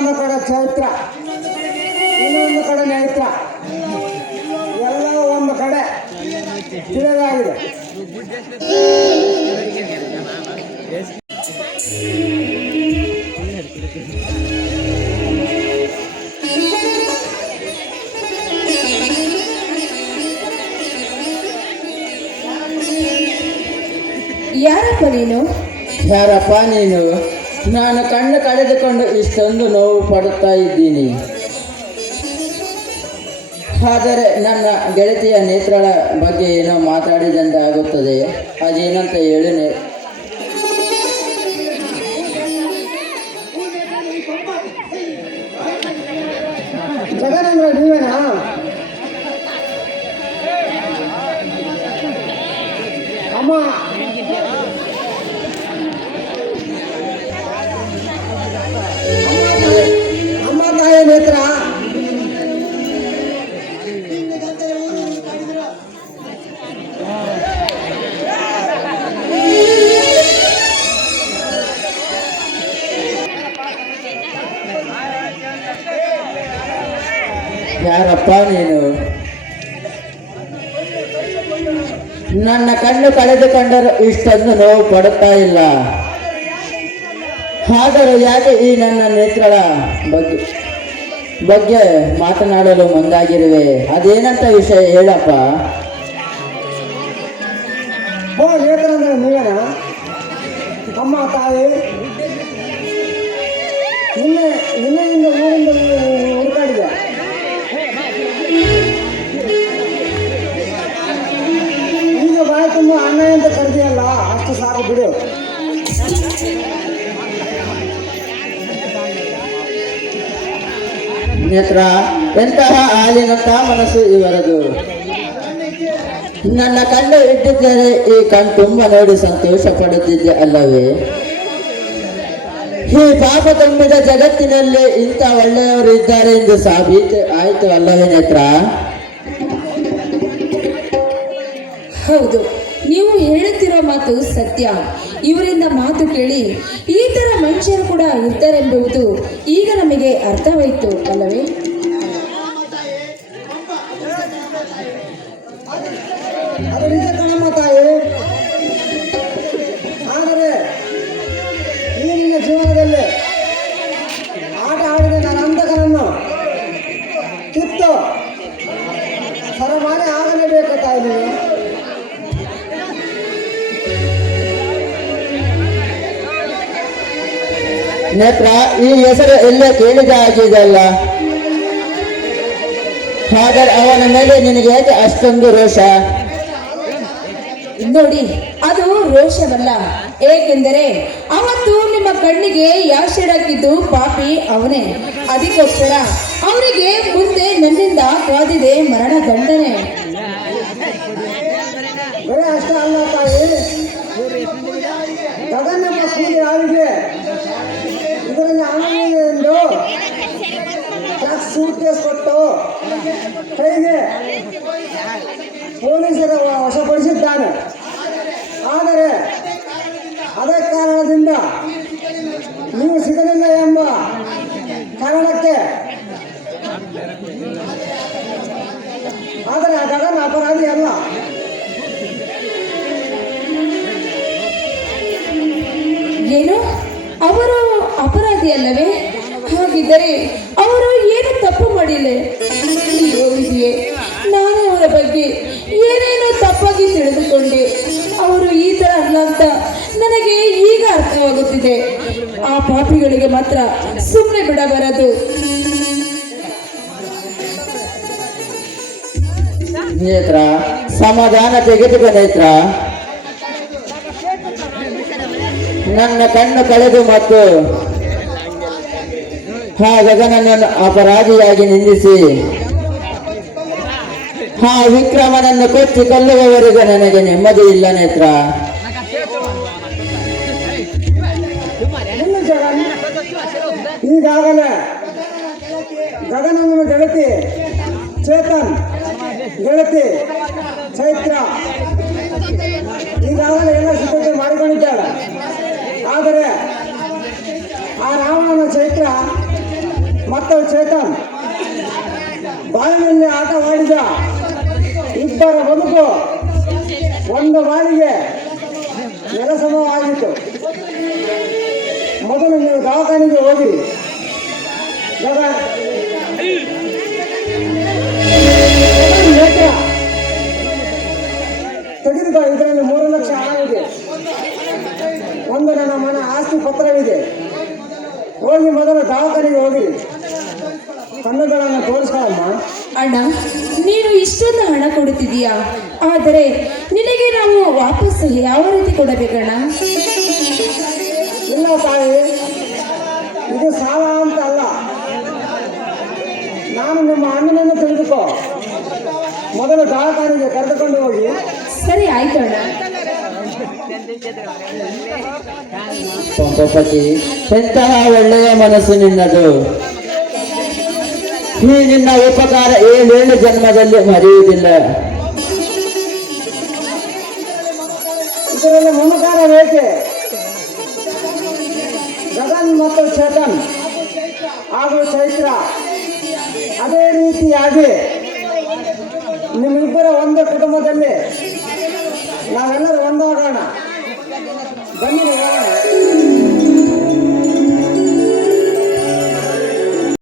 ಒಂದು ಕಡೆ ಚೈತ್ರ, ಇನ್ನೊಂದು ಕಡೆ ನೈತ್ರ, ಎಲ್ಲ ಒಂದು ಕಡೆ ತಿಳಿದಾಗಿದೆ. ಯಾರಪ್ಪ ನೀನು? ಯಾರಪ್ಪ ನೀನು? ನಾನು ಕಣ್ಣು ಕಳೆದುಕೊಂಡು ಇಷ್ಟೊಂದು ನೋವು ಪಡುತ್ತಾ ಇದ್ದೀನಿ. ಆದರೆ ನನ್ನ ಗೆಳತಿಯ ನೇತ್ರಳ ಬಗ್ಗೆ ಏನೋ ಮಾತಾಡಿದಂತೆ ಆಗುತ್ತದೆ. ಅದೇನಂತ ಹೇಳಿ ಜಗನಂದ್ರ ನೀವೇನಾ? ಅಮ್ಮ ಅಮ್ಮ ತಾಯಿ ನೇತ್ರ ಯಾರಪ್ಪ ನೀನು? ನನ್ನ ಕಣ್ಣು ಕಳೆದುಕೊಂಡರೂ ಇಷ್ಟೊಂದು ನೋವು ಪಡುತ್ತಾ ಇಲ್ಲ. ಆದರೂ ಯಾಕೆ ಈ ನನ್ನ ನೇತ್ರಳ ಬಗ್ಗೆ ಮಾತನಾಡಲು ಮುಂದಾಗಿರುವೆ? ಅದೇನಂತ ವಿಷಯ ಹೇಳಪ್ಪ. ಓ ನೇತ್ರ ಅಂದ್ರೆ ನೀವೇನಾ? ಅಮ್ಮ ತಾಯಿ ನಿನ್ನೆಯಿಂದ ಊರಿಂದ ಹುಡುಕಾಡಿದೆ. ಈಗ ಬಾಯಿ ತುಂಬ ಅಣ್ಣ ಅಂತ ಕರೆದಿಯಲ್ಲ, ಅಷ್ಟು ಸಾಕು ಬಿಡು. ನೇತ್ರ, ಎಂತಹ ಹಾಲಿನಂತ ಮನಸ್ಸು ಇವರದು. ನನ್ನ ಕಣ್ಣು ಇಟ್ಟಿದ್ದರೆ ಈ ಕಣ್ ತುಂಬ ನೋಡಿ ಸಂತೋಷ ಪಡುತ್ತಿದ್ದೆ ಅಲ್ಲವೇ? ಈ ಪಾಪ ತುಂಬಿದ ಜಗತ್ತಿನಲ್ಲಿ ಇಂಥ ಒಳ್ಳೆಯವರು ಇದ್ದಾರೆ ಎಂದು ಸಾಬೀತು ಆಯಿತು ಅಲ್ಲವೇ ನೇತ್ರ? ಹೌದು, ನೀವು ಹೇಳುತ್ತಿರೋ ಮಾತು ಸತ್ಯ. ಇವರಿಂದ ಮಾತು ಕೇಳಿ ಈ ತರ ಮನುಷ್ಯರು ಕೂಡ ಇರ್ತಾರೆಂಬುದು ಈಗ ನಮಗೆ ಅರ್ಥವಾಯಿತು ಅಲ್ಲವೇ? ಅದು ನಿಜ ಕಣಮ್ಮ ತಾಯಿ. ಆದರೆ ಈ ನಿನ್ನ ಜೀವನದಲ್ಲಿ ಆಟ ಆಡಿದ ನನ್ನ ಅಂತಕನನ್ನು ಕಿತ್ತು ಸರಮಾರಿ ಆಗಲೇಬೇಕು ತಾಯಿ ನೀನು. ನೇತ್ರ, ಈ ಹೆಸರು ಎಲ್ಲೇ ಕೇಳಿದ ಆಗಿದೆಯಲ್ಲ. ಹಾಗಾದ್ರೆ ಅವನ ಮೇಲೆ ನಿನಗೆ ಯಾಕೆ ಅಷ್ಟೊಂದು ರೋಷ? ನೋಡಿ, ಅದು ರೋಷವಲ್ಲ. ಏಕೆಂದರೆ ಅವತ್ತು ನಿಮ್ಮ ಕಣ್ಣಿಗೆ ಯಾಶೆಡ್ ಹಾಕಿದ್ದು ಪಾಪಿ ಅವನೇ. ಅದಕ್ಕೋಸ್ಕರ ಅವನಿಗೆ ಮುಂದೆ ನನ್ನಿಂದ ಕಾದಿದೆ ಮರಣ ದಂಡನೆ. ಬರೀ ಅಷ್ಟೇ ಅಲ್ಲ ತಾಯಿ, ಗಗನಮ್ಮ ಕೂಲಿ ಆವಿಗೆ ಇದರಲ್ಲಿ ಆನಂದ ಎಂದು ಸೂಟ್ ಕೇಸ್ ಕೊಟ್ಟು ಕೈಗೆ ಪೊಲೀಸರ ವಶಪಡಿಸಿದ್ದಾನೆ. ಆದರೆ ಅದೇ ಕಾರಣದಿಂದ ನೀವು ಸಿಗಲಿಲ್ಲ ಎಂಬ ಕಾರಣಕ್ಕೆ ಆದರೆ ಆ ಗಗನ ಅಪರಾಧಿ ಅಲ್ಲ. ಏನು, ಅವರು ಅಪರಾಧಿ ಅಲ್ಲವೇ? ಹಾಗಿದ್ದರೆ ಅವರು ಏನು ತಪ್ಪು ಮಾಡಿಲ್ಲ. ಇದೆಯೇ, ನಾನೇ ಅವರ ಬಗ್ಗೆ ಏನೇನೋ ತಪ್ಪಾಗಿ ತಿಳಿದುಕೊಂಡೆ. ಅವರು ಈ ತರ ಅಲ್ಲ ಅಂತ ನನಗೆ ಈಗ ಅರ್ಥವಾಗುತ್ತಿದೆ. ಆ ಪಾಪಿಗಳಿಗೆ ಮಾತ್ರ ಸುಮ್ಮನೆ ಬಿಡಬಾರದು. ನೇತ್ರ, ಸಮಾಧಾನ ತೆಗೆದುಕೋ ನೇತ್ರ. ನನ್ನ ಕಣ್ಣು ಕಳೆದು ಮತ್ತು ಆ ಗಗನನ್ನು ಅಪರಾಧಿಯಾಗಿ ನಿಂದಿಸಿ ಆ ವಿಕ್ರಮನನ್ನು ಕೊಚ್ಚಿ ಕೊಲ್ಲುವವರೆಗೂ ನನಗೆ ನೆಮ್ಮದಿ ಇಲ್ಲ ನೇತ್ರ. ಈಗಾಗಲೇ ಗಗನನ ಗೆಳತಿ ಚೇತನ್, ಗೆಳತಿ ಚೈತ್ರ ಈಗಾಗಲೇ ಎಲ್ಲ ಸಿದ್ಧತೆ ಮಾಡಿಕೊಂಡಿದ್ದಾಳೆ. ಆದರೆ ಆ ರಾವಣನ ಚೈತ್ರ ಮತ್ತು ಚೇತನ್ ಬಾಳಿನಲ್ಲಿ ಆಟವಾಡಿದ ಇಬ್ಬರ ಬದುಕು ಒಂದು ಬಾಳಿಗೆ ನೆಲಸಮವಾಗಿತ್ತು. ಮೊದಲು ನೀವು ದವಾಖಾನೆಗೆ ಹೋಗಿರಿ. ನೇತ್ರ ತೆಗೆದುಕೋ. ಇದರಲ್ಲಿ 3 ಲಕ್ಷ ಹಣ ಇದೆ. ಒಂದು ನನ್ನ ಮನೆ ಆಸ್ತಿ ಪತ್ರವಿದೆ. ಹೋಗಿ ಮೊದಲು ದವಾಖಾನೆಗೆ ಹೋಗಿರಿ. ಕಣ್ಣುಗಳನ್ನು ತೋರಿಸ್ಕೊಳ್ಳಮ್ಮ. ಅಣ್ಣ, ನೀನು ಇಷ್ಟೊಂದು ಹಣ ಕೊಡುತ್ತಿದೀಯಾ, ಆದರೆ ನಿನಗೆ ನಾವು ವಾಪಸ್ ಯಾವ ರೀತಿ ಕೊಡಬೇಕಣ್ಣ? ಇಲ್ಲ ತಾಯಿ, ಇದು ಸಾಲ ಅಂತ ಅಲ್ಲ. ನಾನು ನಿಮ್ಮ ಅಣ್ಣನನ್ನು ತಿಳಿದುಕೋ. ಮೊದಲು ದವಾಖಾನೆಗೆ ಕರೆದುಕೊಂಡು ಹೋಗಿ. ಸರಿ, ಆಯ್ತು ಅಣ್ಣ. ಪಂಪಪತಿ, ಎಂತಹ ಒಳ್ಳೆಯ ಮನಸ್ಸು ನಿನ್ನದು. ಈ ನಿನ್ನ ಉಪಕಾರ 7 ಜನ್ಮದಲ್ಲಿ ಮರೆಯುವುದಿಲ್ಲ. ಇದರಲ್ಲಿ ಮಮಕಾರ ಬೇಕೆ. ಗಗನ್ ಮತ್ತು ಚೇತನ್ ಹಾಗೂ ಚೈತ್ರ ಅದೇ ರೀತಿಯಾಗಿ ನಿಮ್ಮಿಬ್ಬರ ಒಂದು ಕುಟುಂಬದಲ್ಲಿ ನಾವೆಲ್ಲರೂ ಒಂದಾಗೋಣ. ಬನ್ನಿ ಹೋಗೋಣ.